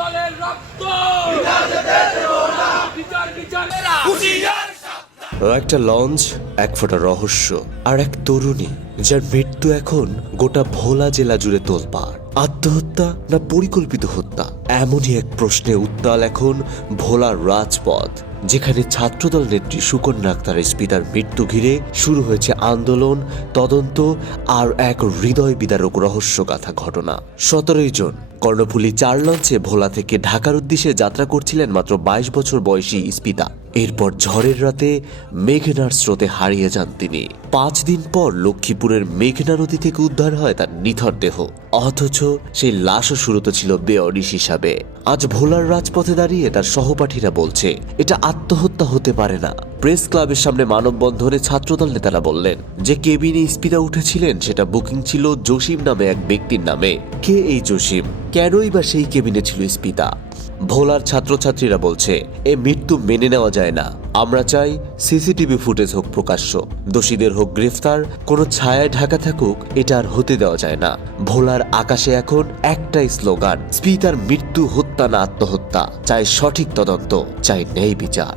দলের রক্ত বিচার বিচারেরা একটা লঞ্চ, এক ফোঁটা রহস্য, আর এক তরুণী যার মৃত্যু এখন গোটা ভোলা জেলা জুড়ে তোলপাড়। আত্মহত্যা না পরিকল্পিত হত্যা, এমনই এক প্রশ্নে উত্তাল এখন ভোলার রাজপথ, যেখানে ছাত্রদল নেত্রী সুকন্যা আক্তারের পিতার মৃত্যু ঘিরে শুরু হয়েছে আন্দোলন, তদন্ত আর এক হৃদয় বিদারক রহস্যগাথা ঘটনা। 17 জন কর্ণফুলী 4 লঞ্চে ভোলা থেকে ঢাকার উদ্দেশ্যে যাত্রা করছিলেন মাত্র 22 বছর বয়সী স্পিতা। এরপর ঝড়ের রাতে মেঘনার স্রোতে হারিয়ে যান তিনি। 5 দিন পর লক্ষ্মীপুরের মেঘনা নদী থেকে উদ্ধার হয় তার নিথর দেহ, অথচ সেই লাশও শুরুতে ছিল বেঅডিশ হিসাবে। আজ ভোলার রাজপথে দাঁড়িয়ে তার সহপাঠীরা বলছে এটা আত্মহত্যা হতে পারে না। প্রেস ক্লাবের সামনে মানববন্ধনে ছাত্রদল নেতারা বললেন যে কেবিনে স্পিতা উঠেছিলেন সেটা বুকিং ছিল জসিম নামে এক ব্যক্তির নামে। কে এই জসিম? কেনই বা সেই কেবিনে ছিল স্পিতা? ভোলার ছাত্রছাত্রীরা বলছে এ মৃত্যু মেনে নেওয়া যায় না। আমরা চাই সিসিটিভি ফুটেজ হোক প্রকাশ্য, দোষীদের হোক গ্রেফতার, কোনো ছায়ায় ঢাকা থাকুক এটা আর হতে দেওয়া যায় না। ভোলার আকাশে এখন একটাই স্লোগান, স্পিতার মৃত্যু হত্যা না আত্মহত্যা। চাই সঠিক তদন্ত, চাই ন্যায় বিচার।